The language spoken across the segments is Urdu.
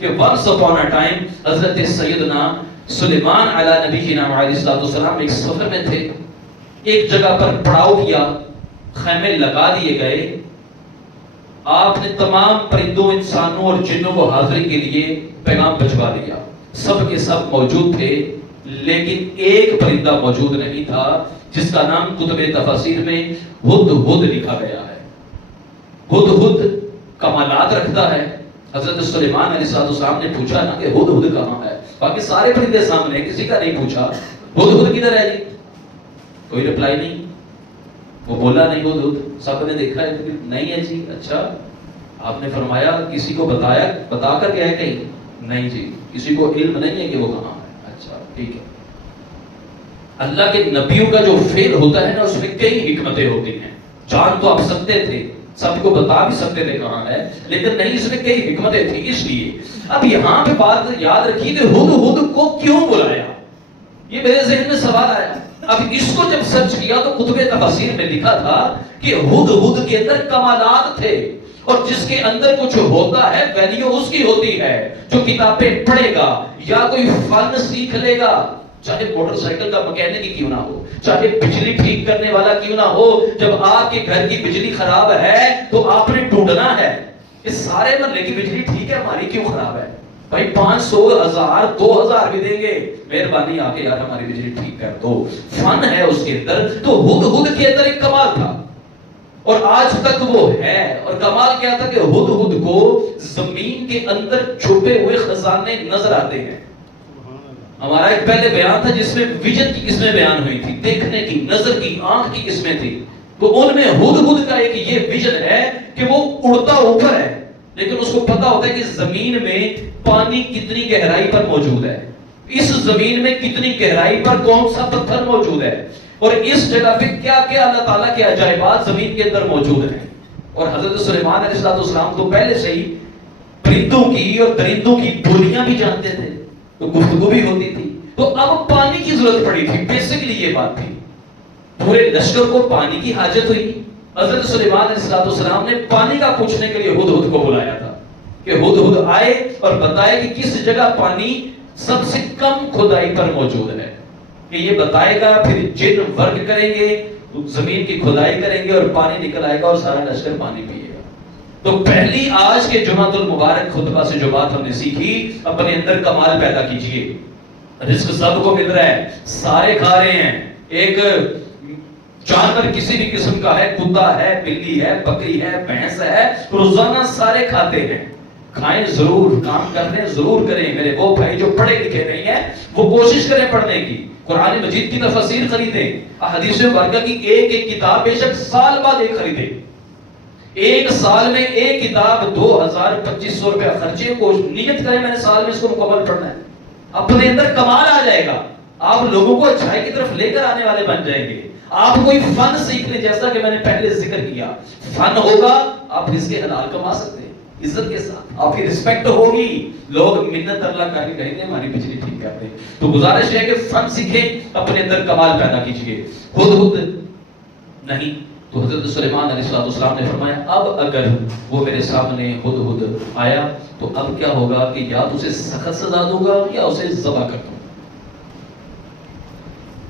کہ once upon a time حضرت سیدنا سلیمان علیہ نبینا علیہ السلام ایک سفر میں تھے، ایک جگہ پر پڑاؤ کیا، خیمے لگا دیے گئے، آپ نے تمام پرندوں انسانوں اور جنوں کو حاضری کے لیے پیغام پہنچوا دیا، سب کے سب موجود تھے، لیکن ایک پرندہ موجود نہیں تھا جس کا نام کتب تفاسیر میں ہدہد لکھا گیا ہے۔ ہدہد کمالات رکھتا ہے۔ حضرت سلیمان علیہ السلام نے پوچھا نا کہ ہدہد کہاں ہے، باقی سارے پرندے سامنے، کسی کا نہیں پوچھا ہدہد کدھر ہے جی، کوئی رپلائی نہیں، وہ بولا نہیں ہدہد، سب نے دیکھا ہے نہیں ہے جی، اچھا آپ نے فرمایا کسی کو بتا کر گیا ہے کہیں؟ نہیں جی، کسی کو علم نہیں ہے کہ وہ کہاں ہے۔ اچھا ٹھیک ہے، اللہ کے نبیوں کا جو فعل ہوتا ہے نا اس میں کئی حکمتیں ہوتی ہیں، جان تو آپ سکتے تھے، سب کو بتا بھی سکتے تھے کہاں ہے، لیکن نہیں، اس میں کئی حکمتیں تھیں، اس لیے اب یہاں پہ بات یاد رکھیے کہ ہدہد کو کیوں بلایا، یہ میرے ذہن میں سوال آیا۔ اب اس کو جب سرچ کیا تو کتب تفاسیر میں لکھا تھا کہ ہدہد کے اندر کمالات تھے، اور جس کے اندر کچھ ہوتا ہے ویلیو اس کی ہوتی ہے، جو کتابیں پڑھے گا یا کوئی فن سیکھ لے گا، چاہے موٹر سائیکل کا مکینک ہی کیوں نہ ہو، چاہے بجلی ٹھیک کرنے والا کیوں نہ ہو، جب آپ کے گھر کی بجلی خراب ہے تو آپ نے ڈھونڈنا ہے اس سارے محلے کی بجلی ٹھیک ہے، ہماری کیوں خراب ہے، بھائی 500 1000 2000 بھی دیں گے، مہربانی آ کے یار ہماری بجلی ٹھیک کر دو، فن ہے اس کے اندر۔ تو ہدہد کے اندر ایک کمال تھا اور آج تک وہ ہے، اور کمال کیا تھا کہ ہدہد کو زمین کے اندر چھپے ہوئے خزانے نظر آتے ہیں۔ ہمارا ایک پہلے بیان تھا جس میں ویژن کی قسمیں بیان ہوئی تھی، دیکھنے کی، نظر کی، آنکھ کی قسمیں تھی، تو ان میں ہدہد کا ایک یہ ویژن ہے کہ وہ اڑتا اوپر ہے، لیکن اس کو پتا ہوتا ہے کہ زمین میں پانی کتنی گہرائی پر موجود ہے، اس زمین میں کتنی گہرائی پر کون سا پتھر موجود ہے، اور اس جگہ پہ کیا کیا اللہ تعالیٰ کے عجائبات زمین کے اندر موجود ہیں۔ اور حضرت سلیمان علیہ السلام تو پہلے سے ہی پرندوں کی اور درندوں کی بولیاں بھی جانتے تھے، تو گفتگو بھی ہوتی تھی، تو اب پانی کی ضرورت پڑی تھی، بیسکلی یہ بات تھی، پورے لشکر کو پانی کی حاجت ہوئی۔ حضرت سلیمان علیہ السلام نے پانی کا پوچھنے کے لیے ہدہد کو بلایا تھا کہ ہدہد آئے اور بتائے کہ کس جگہ پانی سب سے کم کھدائی پر موجود ہے، کہ یہ بتائے گا، پھر جن ورک کریں گے، زمین کی کھدائی کریں گے اور پانی نکل آئے گا اور سارا لشکر پانی پیے گا۔ تو پہلی آج کے جمعۃ المبارک خطبہ سے جو بات ہم نے سیکھی، اپنے اندر کمال پیدا کیجئے، رزق سب کو مل رہا ہے، سارے کھا رہے ہیں، ایک جانور کسی بھی قسم کا ہے، کتا ہے، بلی ہے، بکری ہے، بھینس ہے، روزانہ سارے کھاتے ہیں، کھائیں ضرور، کام کرنے ضرور کریں، میرے وہ بھائی جو پڑھے لکھے نہیں ہیں وہ کوشش کریں پڑھنے کی، قرآن مجید کی تفسیر خریدیں، احادیث مبارکہ کی ایک ایک کتاب بے شک سال بعد ایک خریدیں، ایک سال میں ایک کتاب 2000-2500 روپے خرچے، کو نیت کریں میں نے سال میں اس کو مکمل پڑھنا ہے، اپنے اندر کمال آ جائے گا، آپ لوگوں کو اچھائی کی طرف لے کر آنے والے بن جائیں گے۔ آپ کوئی فن سیکھ لیں، جیسا کہ میں نے پہلے ذکر کیا، فن ہوگا آپ رزق حلال کما سکتے ہیں عزت کے ساتھ، آپ کی رسپیکٹ ہوگی، لوگ منت اللہ کر کے کہیں گے ہماری بجلی ٹھیک کر دیں۔ تو گزارش ہے کہ فن سیکھیں، اپنے اندر کمال پیدا کیجئے۔ ہدہد نہیں تو حضرت سلیمان علیہ السلام نے فرمایا اب اگر وہ میرے سامنے ہدہد آیا تو اب کیا ہوگا کہ یا تو اسے سخت سزا دوں گا یا اسے ذبح کر دوں گا۔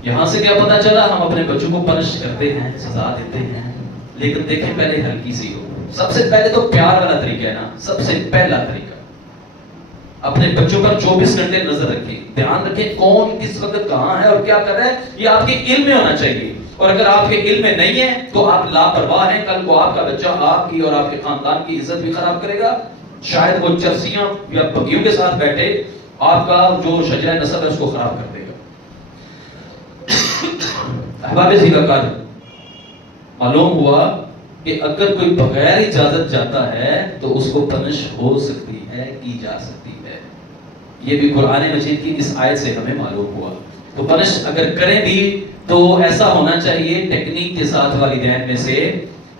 یہاں سے کیا پتا چلا، ہم اپنے بچوں کو پنش کرتے ہیں، سزا دیتے ہیں، لیکن دیکھیں پہلے ہلکی سی ہو۔ سب سے پہلے تو پیار والا طریقہ ہے نا، سب سے پہلا طریقہ اپنے بچوں پر 24 گھنٹے نظر رکھیں، دھیان رکھیں کون کس وقت کہاں ہے اور کیا کر رہا ہے، یہ آپ کے علم میں ہونا چاہیے، اور اگر آپ کے علم میں نہیں ہے تو آپ لاپرواہ ہیں، کل کو آپ کا بچہ آپ کی اور آپ کے خاندان کی عزت بھی خراب کرے گا، شاید وہ چرسیاں یا بگیوں کے ساتھ بیٹھے آپ کا جو شجرہ نسب ہے اس کو خراب کر دے گا۔ احباب ذکر کر معلوم ہوا کہ اگر کوئی بغیر اجازت جاتا ہے تو اس کو پنش ہو سکتی ہے، کی جا سکتی ہے، یہ بھی قرآن مجید کی اس آیت سے ہمیں معلوم ہوا۔ تو پنش اگر کریں بھی تو ایسا ہونا چاہیے ٹیکنیک کے ساتھ والدین میں سے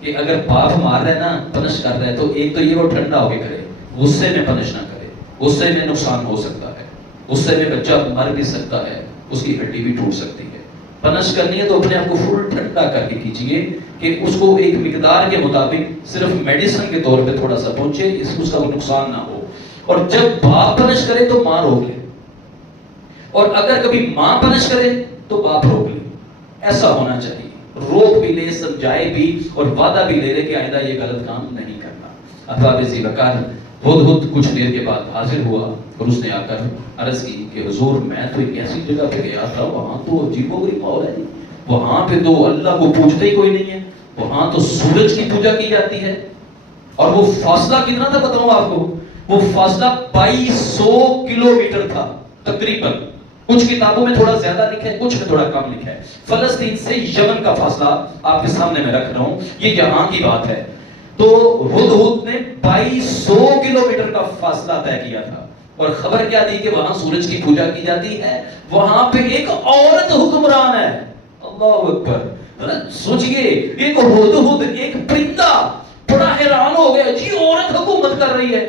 کہ اگر باپ مار رہا ہے نا، پنش کر رہا ہے، تو ایک تو یہ وہ ٹھنڈا ہو کے کرے، غصے میں پنش نہ کرے، غصے میں نقصان ہو سکتا ہے، غصے میں بچہ مر بھی سکتا ہے، اس کی ہڈی بھی ٹوٹ سکتی ہے۔ پنش کرنی ہے تو اپنے آپ کو فل ٹھنڈا کر کے کیجئے کہ اس کو ایک مقدار کے مطابق صرف میڈیسن کے طور پہ تھوڑا سا پہنچے، اس کا نقصان نہ ہو۔ اور جب باپ پنش کرے تو ماں روک لے، اور اگر کبھی ماں پنش کرے تو باپ روک لے. ایسا ہونا چاہیے، روک بھی لے، سمجھائے بھی، اور وعدہ بھی لے لے کہ آئندہ یہ غلط کام نہیں کرنا. احباب ذی وقار، ہدہد کچھ دیر کے بعد حاضر ہوا اور اس نے آ کر عرض کی کہ حضور میں تو ایک ایسی جگہ پہ گیا تھا، وہاں تو عجیب و غریب ماحول ہے، وہاں پہ تو اللہ کو پوجتے ہی کوئی نہیں ہے، وہاں تو سورج کی پوجا کی جاتی ہے. اور وہ فاصلہ کتنا تھا بتاؤں آپ کو، وہ فاصلہ 2200 کلومیٹر تھا تقریباً. کچھ کتابوں میں تھوڑا زیادہ لکھا ہے، کچھ میں تھوڑا کم لکھا ہے. فلسطین سے یمن کا فاصلہ آپ کے سامنے میں رکھ رہا ہوں، یہ یہاں کی بات ہے. تو ہدہد نے 2200 کلومیٹر کا فاصلہ طے کیا تھا، اور خبر کیا دی کہ وہاں سورج کی پوجا کی جاتی ہے، وہاں پہ ایک عورت حکمران ہے. اللہ اکبر. سوچئے ایک ہدہد، ایک پرندہ، بڑا حیران ہو گیا، جی عورت حکومت کر رہی ہے،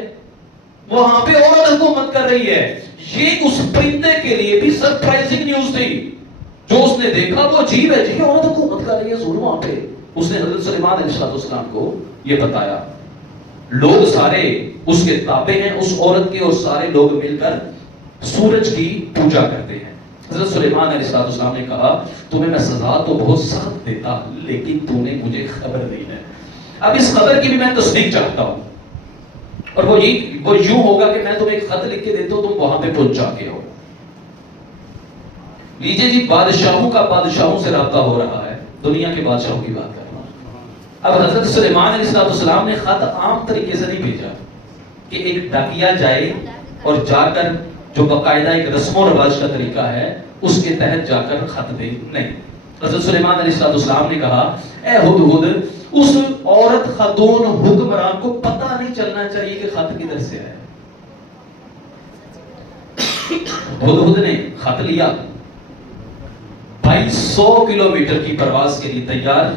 وہاں پہ عورت حکومت کر رہی ہے. یہ اس پرندے کے لیے بھی سرپرائزنگ نیوز تھی. جو اس نے دیکھا وہ عجیب ہے، جی عورت حکومت کر رہی ہے ضرور وہاں پہ. اس نے حضرت سلیمان علیہ السلام کو یہ بتایا. لوگ سارے اس کے تابع ہیں، اس عورت کے، اور سارے لوگ مل کر سورج کی پوجا کرتے ہیں. حضرت سلیمان علیہ السلام نے کہا تمہیں میں سزا تو بہت سخت دیتا، لیکن تو نے مجھے خبر دی ہے. اب اس خبر کی بھی میں تصدیق چاہتا ہوں، اور وہ یوں ہوگا کہ میں تمہیں ایک خط لکھ کے دیتا ہوں، تم وہاں پہ پہنچا کے ہو. لیجئے جی، بادشاہوں سے رابطہ ہو رہا ہے، دنیا کے بادشاہوں کی بات کر رہا ہوں. اب حضرت سلیمان علیہ السلام نے خط عام طریقے سے نہیں بھیجا کہ ایک ڈاکیا جائے اور جا کر جو باقاعدہ ایک رسم و رواج کا طریقہ ہے اس کے تحت جا کر خط دے. نہیں، حضرت سلیمان علیہ السلام نے کہا اے ہدہد، اس عورت خاتون حکمران کو پتہ نہیں چلنا چاہیے کہ خط کدھر سے آیا. ہدہد نے خط لیا، 2200 کلومیٹر کی پرواز کے لیے تیار.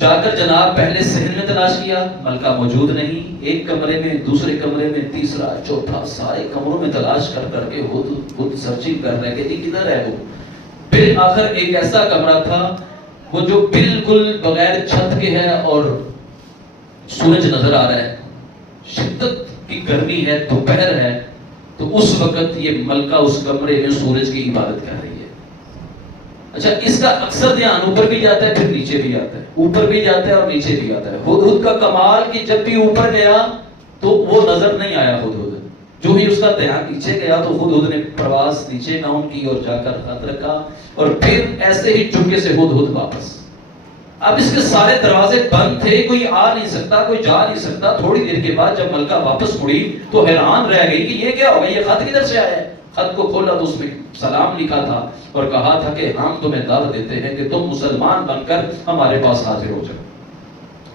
جا کر جناب پہلے صحن میں تلاش کیا، ملکہ موجود نہیں. ایک کمرے میں، دوسرے کمرے میں، تیسرا، چوتھا، سارے کمروں میں تلاش کر کر کے خود سرچنگ کر رہے کہ جی کدھر ہے وہ. پھر آخر ایک ایسا کمرہ تھا وہ جو بالکل بغیر چھت کے ہے اور سورج نظر آ رہا ہے، شدت کی گرمی ہے، دوپہر ہے. تو اس وقت یہ ملکہ اس کمرے میں سورج کی عبادت کر رہی ہے. اچھا، اس کا اکثر دھیان اوپر بھی جاتا ہے پھر نیچے بھی آتا ہے، اوپر بھی جاتا ہے اور نیچے بھی آتا ہے. ہدہد کا کمال کہ جب بھی اوپر گیا تو وہ نظر نہیں آیا ہدہد. جو ہی اس کا دھیان نیچے گیا تو ہدہد نے پرواز نیچے ڈاؤن کی اور جا کر خط رکھا، اور پھر ایسے ہی چپکے سے ہدہد واپس. اب اس کے سارے دروازے بند تھے، کوئی آ نہیں سکتا، کوئی جا نہیں سکتا. تھوڑی دیر کے بعد جب ملکہ واپس مڑی تو حیران رہ گئی کہ یہ کیا ہو گیا، یہ خط کدھر سے آیا ہے. خط کو کھولا تو اس میں سلام لکھا تھا اور کہا تھا کہ ہم تمہیں دعوت دیتے ہیں کہ تم مسلمان بن کر ہمارے پاس حاضر ہو جاؤ.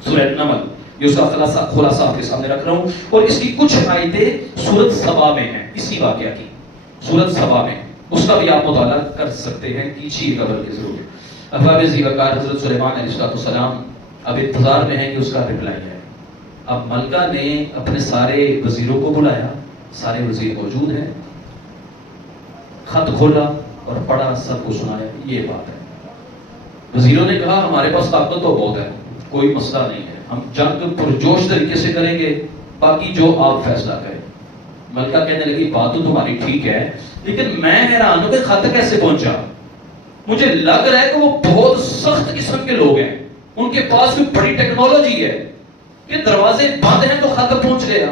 سورۃ نمل، یہ اس کا خلاصہ آپ کے سامنے رکھ رہا ہوں، اور اس کی کچھ آیتیں سورۃ سبا میں ہیں، اسی واقعہ کی سورۃ سبا میں. اس کا بھی آپ مطالعہ کر سکتے ہیں، کیجیے قبل کے ضرور. احباب ذی وقار، حضرت سلیمان علیہ السلام اب انتظار میں ہیں کہ اس کا رپلائی ہے. اب ملکہ نے اپنے سارے وزیروں کو بلایا، سارے وزیر موجود ہیں. خط کھولا اور پڑھا، سب کو سنایا. یہ بات ہے. وزیروں نے کہا ہمارے پاس طاقت تو بہت ہے، کوئی مسئلہ نہیں ہے، ہم جنگ پرجوش طریقے سے کریں گے، باقی جو آپ فیصلہ کریں. ملکہ کہنے لگی بات تو تمہاری ٹھیک ہے، لیکن میں حیران ہوں کہ خط کیسے پہنچا. مجھے لگ رہا ہے کہ وہ بہت سخت قسم کے لوگ ہیں، ان کے پاس کوئی بڑی ٹیکنالوجی ہے کہ دروازے بند ہیں تو خط پہنچ گیا.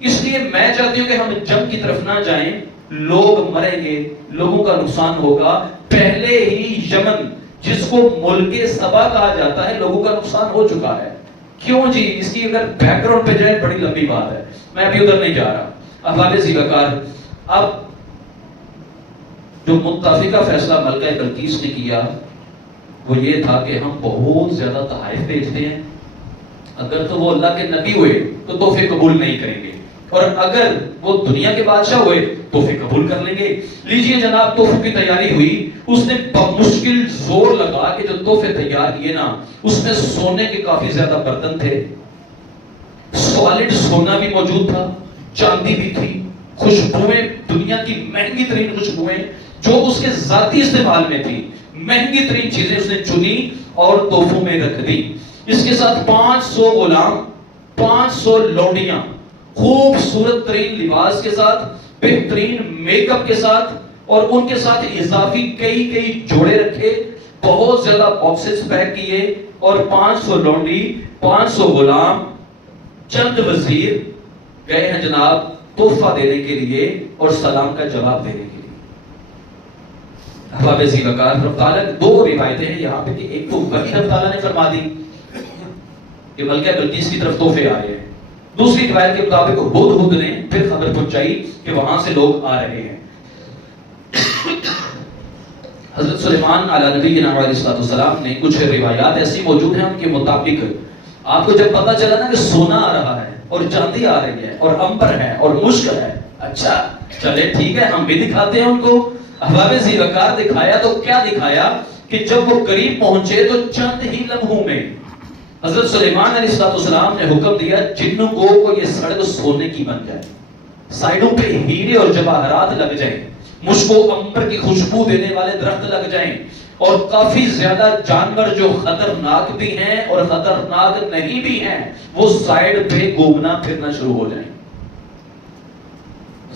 اس لیے میں چاہتی ہوں کہ ہم جنگ کی طرف نہ جائیں، لوگ مریں گے، لوگوں کا نقصان ہوگا. پہلے ہی یمن جس کو ملک سبا کہا جاتا ہے، لوگوں کا نقصان ہو چکا ہے. کیوں جی، اس کی اگر بیک گراؤنڈ پہ جائے بڑی لمبی بات ہے، میں ابھی ادھر نہیں جا رہا. احباب ذی وقار، اب جو متفقہ فیصلہ ملکہ بلقیس نے کیا وہ یہ تھا کہ ہم بہت زیادہ تحائف بھیجتے ہیں. اگر تو وہ اللہ کے نبی ہوئے تو تحفے قبول نہیں کریں گے، اور اگر وہ دنیا کے بادشاہ ہوئے تحفے قبول کر لیں گے. لیجئے جناب، تحفوں کی تیاری ہوئی. اس نے بمشکل زور لگا کہ جو تحفے تیار کیے نا، اس میں سونے کے کافی زیادہ برتن تھے، سالڈ سونا بھی موجود تھا، چاندی بھی تھی، خوشبوئیں، دنیا کی مہنگی ترین خوشبوئیں جو اس کے ذاتی استعمال میں تھی، مہنگی ترین چیزیں اس نے چنی اور تحفوں میں رکھ دی. اس کے ساتھ 500 غلام، 500 لونڈیاں خوبصورت ترین لباس کے ساتھ، بہترین میک اپ کے ساتھ، اور ان کے ساتھ اضافی کئی جوڑے رکھے، بہت زیادہ باکسز پیک کیے، اور 500 لونڈی، 500 غلام، چند وزیر گئے ہیں جناب تحفہ دینے کے لیے اور سلام کا جواب دینے کے لیے۔ احباب ذی وقار، رب تعالیٰ نے 2 روایتیں ہیں یہاں پہ کہ ایک تو وحی رب تعالیٰ نے فرما دی کہ ملکہ بلقیس کی طرف تحفے آئے ہیں، دوسری روایت کے مطابق ہدہد نے پھر خبر پہنچائی کہ وہاں سے لوگ آ رہے ہیں۔ حضرت سلیمان علیہ نبینا علیہ السلام نے کچھ روایات ایسی موجود ہیں ان کے مطابق آپ کو جب پتا چلا نا کہ سونا آ رہا ہے اور چاندی آ رہی ہے اور عنبر ہے اور مشک ہے، اچھا چلے ٹھیک ہے ہم بھی دکھاتے ہیں ان کو۔ احباب ذی وقار دکھایا تو کیا دکھایا کہ جب وہ قریب پہنچے تو چند ہی لمحوں میں حضرت سلیمان علیہ السلام نے حکم دیا جنوں کو یہ سڑک سونے کی بن جائے، سائیڈوں پہ ہیرے اور جواہرات لگ جائیں، مشک و عنبر کی خوشبو دینے والے درخت لگ جائیں، اور کافی زیادہ جانور جو خطرناک بھی ہیں اور خطرناک نہیں بھی ہیں وہ سائیڈ پہ گھومنا پھرنا شروع ہو جائیں۔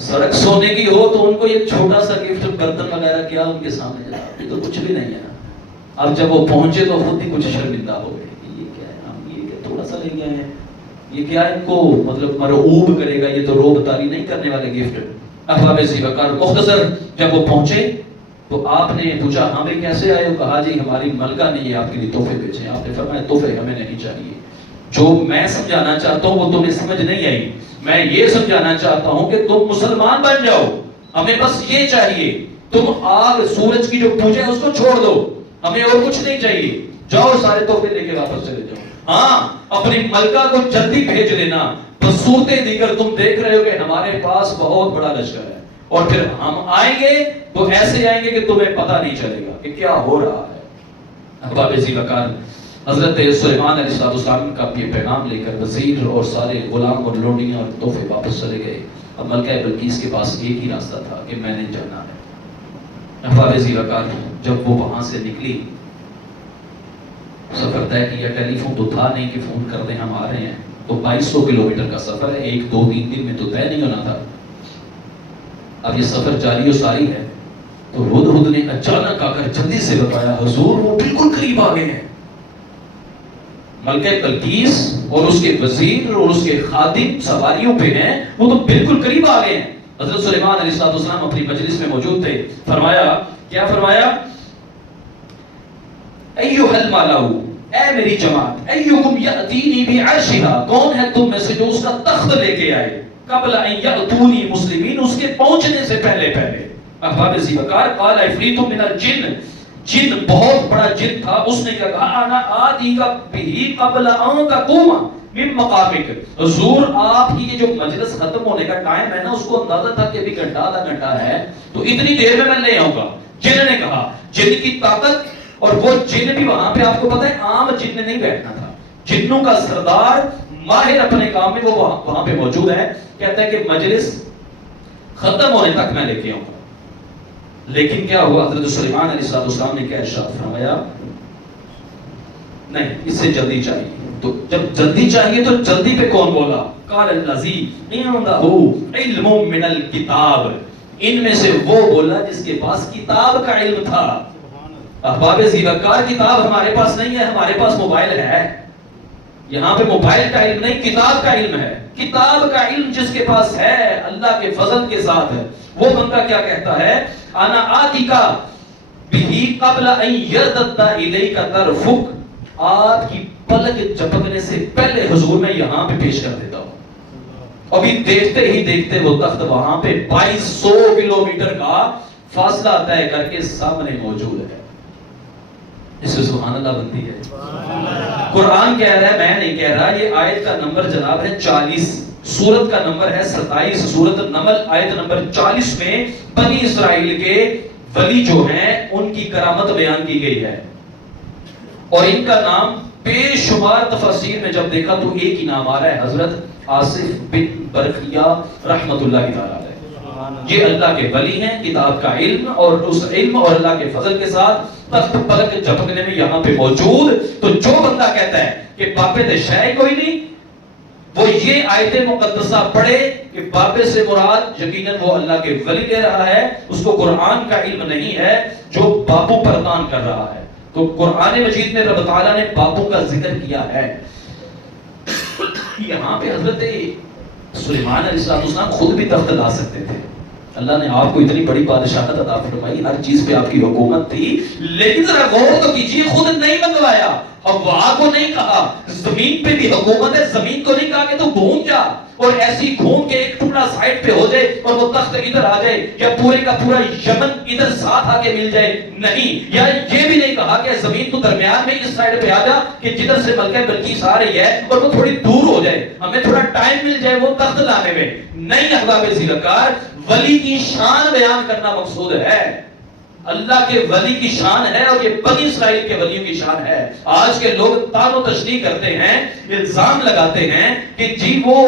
سڑک سونے کی ہو تو ان کو یہ چھوٹا سا گفٹ برتن وغیرہ کیا ان کے سامنے جناب، یہ تو کچھ بھی نہیں ہے نا۔ اب جب وہ پہنچے تو خود ہی کچھ شرمندہ ہو گئے، یہ کیا ہے، ہم یہ کیا تھوڑا سا لے گئے ہیں، یہ کیا ان کو مطلب مرعوب کرے گا، یہ تو روب تاری نہیں کرنے والے گفٹ۔ احباب ذی وقار مختصر جب وہ پہنچے تو آپ نے پوچھا ہاں بھائی کیسے آئے ہو؟ کہا جی ہماری ملکہ نے یہ آپ کے لیے تحفے بھیجے ہیں۔ آپ نے فرمایا تحفے ہمیں نہیں چاہیے، جو میں سمجھانا چاہتا ہوں وہ تمہیں سمجھ نہیں آئی، میں یہ سمجھانا چاہتا ہوں کہ تم مسلمان بن جاؤ، ہمیں بس یہ چاہیے، تم آگ سورج کی جو پوجا ہے اس کو چھوڑ دو، ہمیں اور کچھ نہیں چاہیے، جاؤ سارے تحفے لے کے واپس چلے جاؤ۔ ہاں اپنی ملکہ کو جلدی بھیج دینا، بس صورتیں دیگر تم دیکھ رہے ہو کہ ہمارے پاس بہت بڑا لشکر ہے، اور پھر ہم آئیں گے تو ایسے آئیں گے کہ تمہیں پتہ نہیں چلے گا کہ کیا ہو رہا ہے۔ احباب ذی وقار حضرت سلیمان علیہ السلام کا یہ پیغام لے کر وزیر اور سارے غلام اور لونڈیاں اور تحفے واپس چلے گئے۔ اب ملکہ بلقیس کے پاس ایک ہی راستہ تھا کہ میں نے جانا ہے۔ احباب ذی وقار جب وہ وہاں سے نکلی، سفر طے کیا، ٹیلی فون تو تھا نہیں کہ فون کر دیں ہم آ رہے ہیں، تو 2200 کلومیٹر کا سفر ہے، 1-2-3 دن میں تو طے نہیں ہونا تھا۔ اب یہ سفر جاری و ساری ہے تو ہدہد نے اچانک آ کر جلدی سے بتایا حضور وہ بالکل قریب آ گئے ہیں، ملکہ بلقیس اور اس کے وزیر اور اس کے خادم سواریوں پہ ہیں، وہ تو بالکل قریب آ گئے ہیں۔ حضرت سلیمان علیہ السلام اپنی مجلس میں موجود تھے، فرمایا کیا فرمایا؟ ایھا الملأ، اے میری جماعت، ایکم یاتینی بعرشھا، کون ہے تم میں سے جو اس کا تخت لے کے آئے قبل ان یاتونی مسلمین، اس کے پہنچنے سے پہلے پہلے۔ احباب ذی وقار قال عفریت من الجن، جن بہت بڑا جن تھا، اس نے کیا کہا انا آتیک بہ قبل ان تقوم من مقامک، حضور آپ کی یہ جو مجلس ختم ہونے کا ٹائم ہے نا اس کو اندازہ تھا کہ ابھی گھنٹہ آدھا گھنٹہ ہے، تو اتنی دیر میں لے آؤں گا۔ جن نے کہا، جن کی طاقت، اور وہ جن بھی وہاں پہ آپ کو پتہ ہے عام جن نے نہیں بیٹھنا تھا، جنوں کا سردار ماہر اپنے کام میں وہ وہاں پہ موجود ہے، کہتا ہے کہ مجلس ختم ہونے تک میں لے کے آؤں گا۔ لیکن کیا ہوا؟ حضرت سلیمان علیہ السلام نے کیا ارشاد فرمایا؟ نہیں، اس سے جلدی چاہیے۔ تو جب جلدی چاہیے تو جلدی پہ کون بولا؟ قال الذی عنده علم من الکتاب، ان میں سے وہ بولا جس کے پاس کتاب کا علم تھا۔ احباب ذی وقار کتاب ہمارے پاس نہیں ہے، ہمارے پاس موبائل ہے، یہاں پہ موبائل کا علم نہیں، کتاب کا علم ہے۔ کتاب کا علم جس کے پاس ہے اللہ کے فضل کے ساتھ ہے، وہ بندہ کیا کہتا ہے؟ انا آتیکا بہ قبل ان یرتد الیک طرفک، آپ کی پلک جھپکنے سے پہلے حضور میں یہاں پہ پیش کر دیتا ہوں۔ ابھی دیکھتے ہی دیکھتے وہ تخت وہاں پہ 2200 کلومیٹر کا فاصلہ طے کر کے سامنے موجود ہے۔ اس سے سبحان اللہ بنتی ہے۔ قرآن کہہ رہا ہے، میں نہیں کہہ رہا، یہ آیت کا نمبر جناب ہے 40، سورت کا نمبر ہے 27، سورت نمل آیت نمبر 40 میں بنی اسرائیل کے ولی جو ہیں ان کی کرامت بیان کی گئی ہے، اور ان کا نام بے شمار تفاسیر میں جب دیکھا تو ایک ہی نام آ رہا ہے، حضرت آصف بن برقیہ رحمت اللہ تعالی۔ یہ اللہ کے ولی ہیں، کتاب کا علم، اور اس علم اور اللہ کے فضل کے ساتھ تخت پلک جھپکنے میں یہاں پہ موجود۔ تو جو بندہ کہتا ہے کہ باپے تے شے کوئی نہیں، وہ یہ آیت مقدسہ پڑھے کہ باپ سے مراد یقیناً وہ اللہ کے ولی دے رہا ہے، اس کو قرآن کا علم نہیں ہے جو باپو پردان کر رہا ہے۔ تو قرآن مجید میں رب تعالیٰ نے باپو کا ذکر کیا ہے۔ یہاں پہ حضرت سلیمان علیہ السلام خود بھی تخت لا سکتے تھے، اللہ نے آپ کو اتنی بڑی بادشاہت عطا فرمائی، ہر چیز پہ آپ کی حکومت تھی، لیکن ذرا غور تو کیجیے، خود نہیں منگوایا، حوا کو نہیں کہا زمین پہ بھی حکومت ہے، زمین کو نہیں کہا کہ تو گھوم جا اور ایسی گھوم کے ایک ٹکڑا سائڈ پہ ہو جائے اور وہ تخت ادھر آ جائے، یا پورے کا پورا یمن ادھر ساتھ آ کے مل جائے، نہیں، یا یہ بھی نہیں کہا کہ زمین کو درمیان میں اس سائڈ پہ آ جا کہ جدھر سے ملکہ بلقیس آ رہی ہے اور وہ تھوڑی دور ہو جائے، ہمیں تھوڑا ٹائم مل جائے وہ تخت لانے میں، نہیں۔ احباب زیرکار، ولی کی شان بیان کرنا مقصود ہے، اللہ کے ولی کی شان ہے، اور یہ بنی اسرائیل کے ولیوں کی شان ہے۔ آج کے لوگ تان و تشریح کرتے ہیں، الزام لگاتے ہیں کہ جی وہ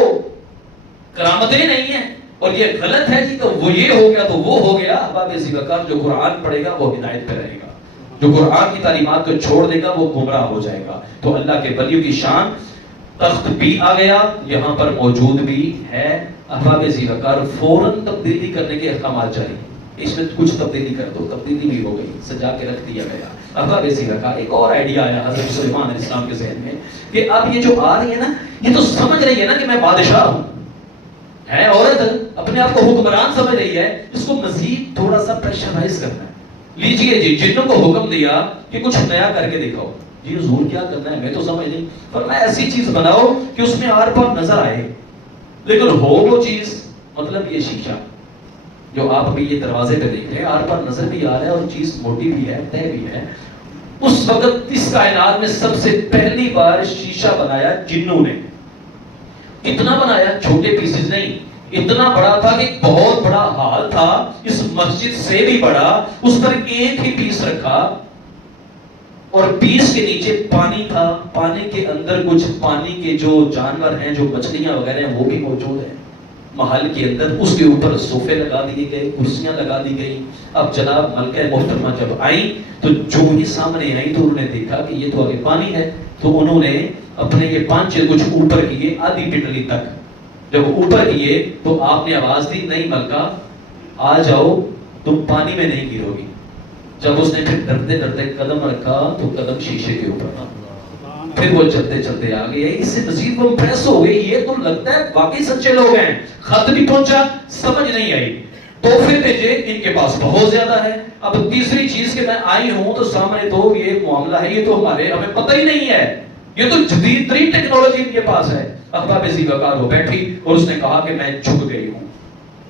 کرامتیں نہیں ہیں اور یہ غلط ہے، جی تو وہ یہ ہو گیا تو وہ ہو گیا۔ احباب زیرکار، جو قرآن پڑھے گا وہ ہدایت پہ رہے گا، جو قرآن کی تعلیمات کو چھوڑ دے گا وہ گمراہ ہو جائے گا۔ تو اللہ کے ولیوں کی شان، تخت بھی آ گیا، یہاں پر موجود بھی ہے۔ احباب زیرکار، فوراً تبدیلی کرنے کے احکامات جاری، اس میں کچھ تبدیلی کر دو، تبدیلی بھی ہو گئی، سجا کے رکھ دیا گیا۔ احباب زیرکار، ایک اور آئیڈیا آیا حضرت سلیمان علیہ السلام کے ذہن میں کہ اب یہ جو آ رہی ہے نا، یہ تو سمجھ رہی ہے نا کہ میں بادشاہ ہوں، ہے عورت، اپنے آپ کو حکمران سمجھ رہی ہے، اس کو مزید تھوڑا سا پریشرائز کرنا ہے۔ لیجئے جی، جنوں کو حکم دیا کہ کچھ نیا کر کے دکھاؤ، جی حضور کیا کرنا ہے میں تو سمجھ نہیں، فرمایا ایسی چیز بناؤ کہ اس میں آر پار نظر آئے، لیکن ہو وہ چیز، مطلب یہ شیشہ جو آپ ابھی یہ دروازے پہ دیکھ رہے ہیں، آر پار نظر بھی آ رہا ہے اور چیز موٹی بھی ہے، طے بھی ہے۔ اس وقت اس کائنات میں سب سے پہلی بار شیشہ بنایا جنوں نے۔ اتنا بنایا، چھوٹے پیسز نہیں، اتنا بڑا تھا کہ بہت بڑا ہال تھا، اس مسجد سے بھی بڑا، اس پر ایک ہی پیس رکھا اور پیس کے نیچے پانی تھا، پانی کے اندر کچھ پانی کے جو جانور ہیں، جو مچھلیاں وغیرہ ہیں، وہ بھی موجود ہیں محل کے اندر۔ اس کے اوپر صوفے لگا دیے گئے، کرسیاں لگا دی گئی۔ اب جناب ملکہ محترمہ جب آئیں تو جو ہی سامنے آئیں تو انہوں نے دیکھا کہ یہ تو آگے پانی ہے، تو انہوں نے اپنے یہ پانچے کچھ اوپر کیے، آدھی پٹلی تک جب اوپر کیے تو آپ نے آواز دی، نہیں ملکہ آ جاؤ، تم پانی میں نہیں گرو گی۔ جب اس نے پھر ڈرتے ڈرتے قدم رکھا تو قدم شیشے کے اوپر تھا، پھر وہ چلتے چلتے آ گئے۔ اس سے مزید وہ امپریس ہو گئی، یہ تو لگتا ہے واقعی سچے لوگ ہیں۔ خط بھی پہنچا، سمجھ نہیں آئی، تحفے بھیجے، ان کے پاس بہت زیادہ ہے۔ اب تیسری چیز کہ میں آئی ہوں تو سامنے تو یہ معاملہ ہے، یہ تو ہمیں پتہ ہی نہیں ہے، یہ تو جدید ترین ٹیکنالوجی ان کے پاس ہے۔ احباب زیرکار، وہ بیٹھی اور اس نے کہا کہ میں جھک گئی ہوں،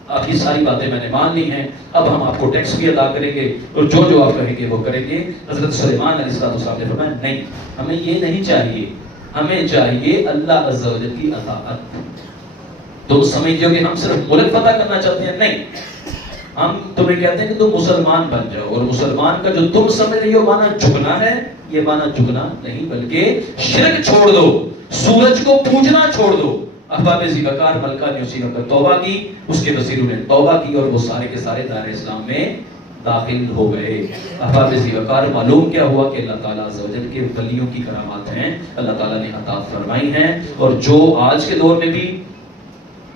اب یہ ساری باتیں میں نے مان لی ہیں، اب ہم آپ کو ٹیکس بھی ادا کریں گے اور جو جو آپ کہیں گے وہ کریں گے۔ حضرت سلیمان علیہ السلام نے فرمایا نہیں، ہمیں یہ نہیں چاہیے، ہمیں چاہیے اللہ عز و جل کی اطاعت۔ تم سمجھتے ہو کہ ہم صرف ملک فتح کرنا چاہتے ہیں، نہیں، ہم تمہیں کہتے ہیں کہ تم مسلمان بن جاؤ، اور مسلمان کا جو تم سمجھ رہی ہو مانا جھکنا ہے، یہ مانا جھکنا نہیں بلکہ شرک چھوڑ دو، سورج کو پوجنا چھوڑ دو۔ احباب زیرکار، ملکہ نے اسی وقت توبہ کی، اس کے وزیروں نے توبہ کی اور وہ سارے کے سارے دار اسلام میں داخل ہو گئے۔ احباب زیرکار، معلوم کیا ہوا کہ اللہ تعالیٰ عز و جل کے ولیوں کی کرامات ہیں، اللہ تعالیٰ نے عطا فرمائی ہیں، اور جو آج کے دور میں بھی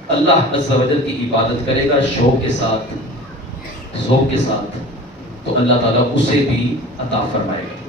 اللہ عز و جل کی عبادت کرے گا شوق کے ساتھ، ذوق کے ساتھ، تو اللہ تعالیٰ اسے بھی عطا فرمائے گا۔